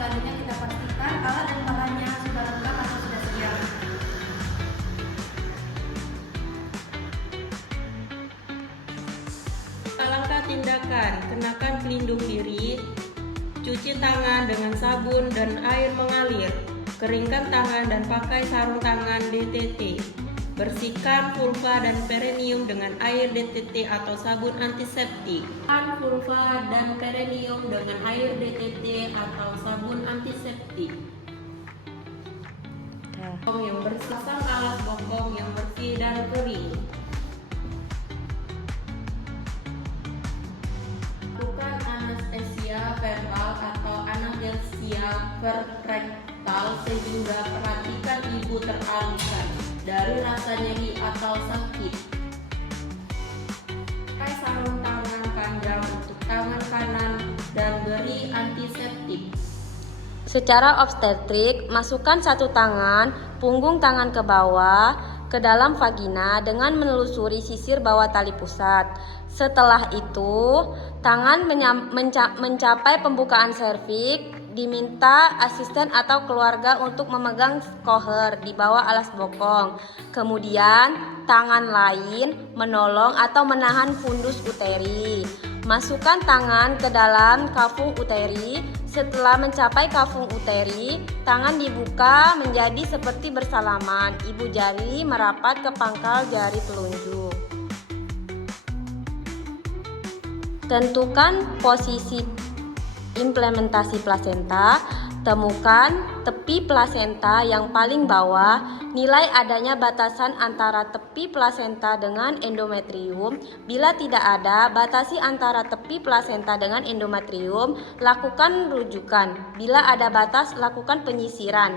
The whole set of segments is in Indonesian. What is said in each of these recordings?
Selanjutnya kita pastikan alat dan bahannya sudah lengkap atau sudah siap. Langkah tindakan: kenakan pelindung diri, cuci tangan dengan sabun dan air mengalir, keringkan tangan dan pakai sarung tangan DTT. Bersihkan vulva dan perineum dengan air DTT atau sabun antiseptik. Bersihkan vulva dan perineum dengan air DTT atau sabun antiseptik. Bokong yang bersih, pasang alas bokong yang bersih dan kering. Lakukan anestesia verbal atau analgesia perrektal sehingga perhatikan ibu teralihkan dari rasa nyeri atau sakit. Pakai sarung tangan panjang untuk tangan kanan dan beri antiseptik. Secara obstetrik, masukkan satu tangan, punggung tangan ke bawah, ke dalam vagina dengan menelusuri sisir bawah tali pusat. Setelah itu, tangan mencapai pembukaan serviks, diminta asisten atau keluarga untuk memegang koher di bawah alas bokong. Kemudian, tangan lain menolong atau menahan fundus uteri. Masukkan tangan ke dalam kafung uteri. Setelah mencapai kafung uteri, tangan dibuka menjadi seperti bersalaman. Ibu jari merapat ke pangkal jari telunjuk. Tentukan posisi implementasi plasenta. Temukan tepi plasenta yang paling bawah. Nilai adanya batasan antara tepi plasenta dengan endometrium. Bila tidak ada, batasi antara tepi plasenta dengan endometrium. Lakukan rujukan. Bila ada batas, lakukan penyisiran.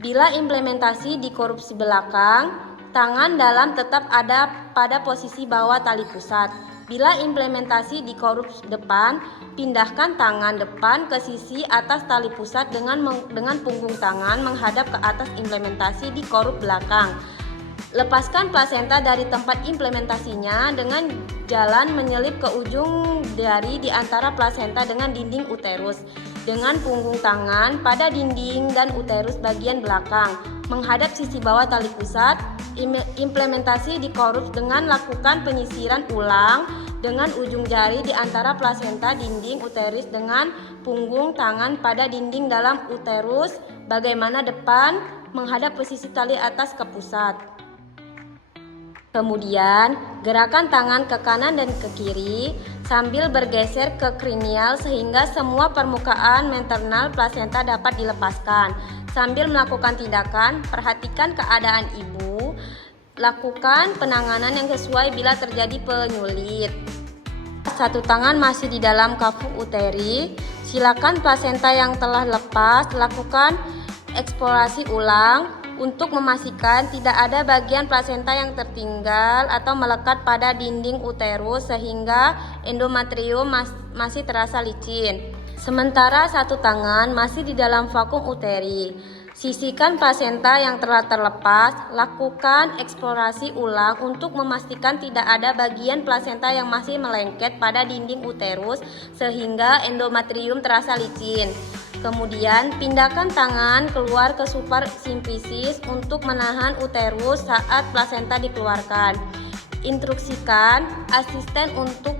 Bila implementasi di korupsi belakang, tangan dalam tetap ada pada posisi bawah tali pusat. Bila implementasi di korups depan, pindahkan tangan depan ke sisi atas tali pusat dengan punggung tangan menghadap ke atas implementasi di korup belakang. Lepaskan plasenta dari tempat implementasinya dengan jalan menyelip ke ujung jari di antara plasenta dengan dinding uterus. Dengan punggung tangan pada dinding dan uterus bagian belakang, menghadap sisi bawah tali pusat. Implementasi di korups dengan lakukan penyisiran ulang dengan ujung jari di antara plasenta dinding uterus dengan punggung tangan pada dinding dalam uterus bagaimana depan menghadap posisi tali atas ke pusat. Kemudian, gerakan tangan ke kanan dan ke kiri sambil bergeser ke kranial sehingga semua permukaan maternal plasenta dapat dilepaskan. Sambil melakukan tindakan, perhatikan keadaan ibu. Lakukan penanganan yang sesuai bila terjadi penyulit. Satu tangan masih di dalam kafung uteri. Silakan plasenta yang telah lepas, lakukan eksplorasi ulang untuk memastikan tidak ada bagian plasenta yang tertinggal atau melekat pada dinding uterus sehingga endometrium masih terasa licin. Sementara satu tangan masih di dalam vakum uteri. Sisihkan plasenta yang telah terlepas, lakukan eksplorasi ulang untuk memastikan tidak ada bagian plasenta yang masih melengket pada dinding uterus sehingga endometrium terasa licin. Kemudian, pindahkan tangan keluar ke suprasimfisis untuk menahan uterus saat plasenta dikeluarkan. Instruksikan asisten untuk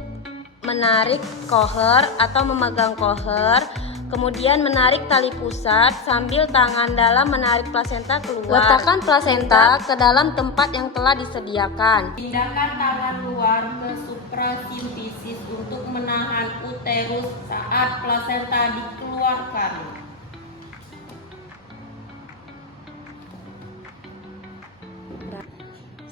menarik koher atau memegang koher. Kemudian menarik tali pusat sambil tangan dalam menarik plasenta keluar. Letakkan plasenta ke dalam tempat yang telah disediakan. Pindahkan tangan luar ke suprasimfisis untuk menahan uterus saat plasenta dikeluarkan.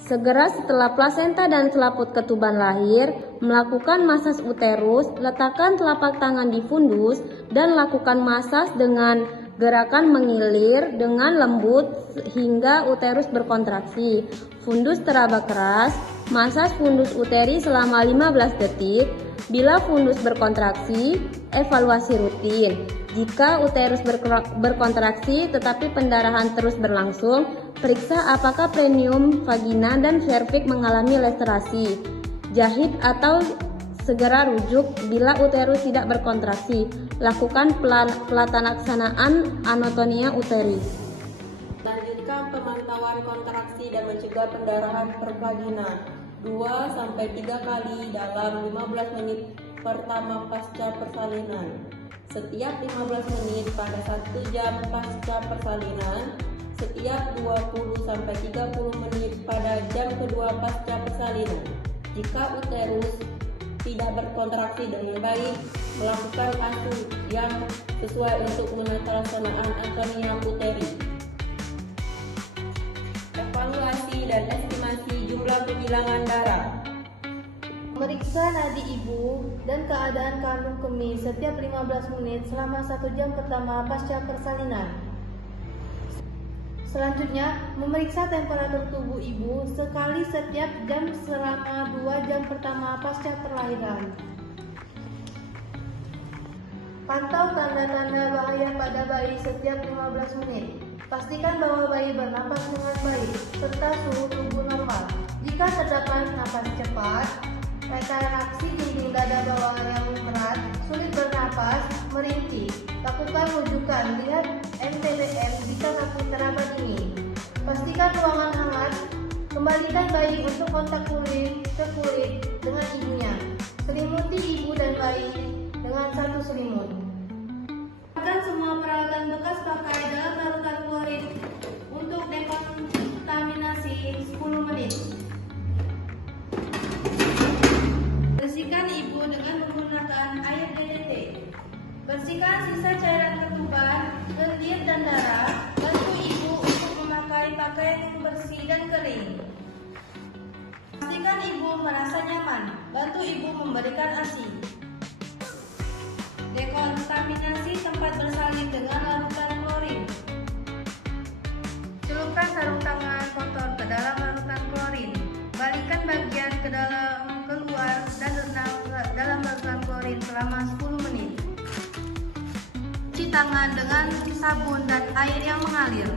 Segera setelah plasenta dan selaput ketuban lahir, melakukan masas uterus, letakkan telapak tangan di fundus dan lakukan masas dengan gerakan mengilir dengan lembut hingga uterus berkontraksi. Fundus teraba keras, masas fundus uteri selama 15 detik. Bila fundus berkontraksi, evaluasi rutin. Jika uterus berkontraksi tetapi pendarahan terus berlangsung, periksa apakah perineum, vagina, dan serviks mengalami laserasi. Jahit atau segera rujuk bila uterus tidak berkontraksi. Lakukan pelaksanaan anotonia uteris. Lanjutkan pemantauan kontraksi dan mencegah pendarahan pervaginan 2-3 kali dalam 15 menit pertama pasca persalinan. Setiap 15 menit pada 1 jam pasca persalinan, setiap 20-30 menit pada jam kedua pasca persalinan. Jika uterus tidak berkontraksi dengan baik, melakukan ASU yang sesuai untuk menata pelaksanaan anotonia uteri. Evaluasi dan estimasi jumlah kehilangan darah. Meriksa nadi ibu dan keadaan kandung kemih setiap 15 menit selama 1 jam pertama pasca persalinan. Selanjutnya, memeriksa temperatur tubuh ibu sekali setiap jam selama 2 jam pertama pasca perlahiran. Pantau tanda-tanda bahaya pada bayi setiap 15 menit. Pastikan bahwa bayi bernapas dengan baik serta suhu tubuh normal. Jika terdapat napas cepat, retraksi dinding dada bawah yang berat, sulit bernapas, merintih, lakukan rujukan, lihat MTBM jika takut teraba dingin. Pastikan ruangan hangat, kembalikan bayi untuk kontak kulit ke kulit dengan ibunya. Selimuti ibu dan bayi dengan satu selimut. Lakukan semua peralatan bekas pakai dalam larutan klorin untuk dekontaminasi 10 menit. Bersihkan ibu dengan menggunakan air DDT. Bersihkan sisa cairan ketuban, lendir dan darah. Bantu ibu untuk memakai pakaian yang bersih dan kering. Pastikan ibu merasa nyaman. Bantu ibu memberikan ASI. Dekontaminasi tempat bersalin dengan larutan klorin. Celupkan sarung tangan kotor ke dalam larutan klorin. Balikkan bagian ke dalam keluar dan rendam dalam larutan klorin selama 10 menit. Cuci tangan dengan sabun dan air yang mengalir.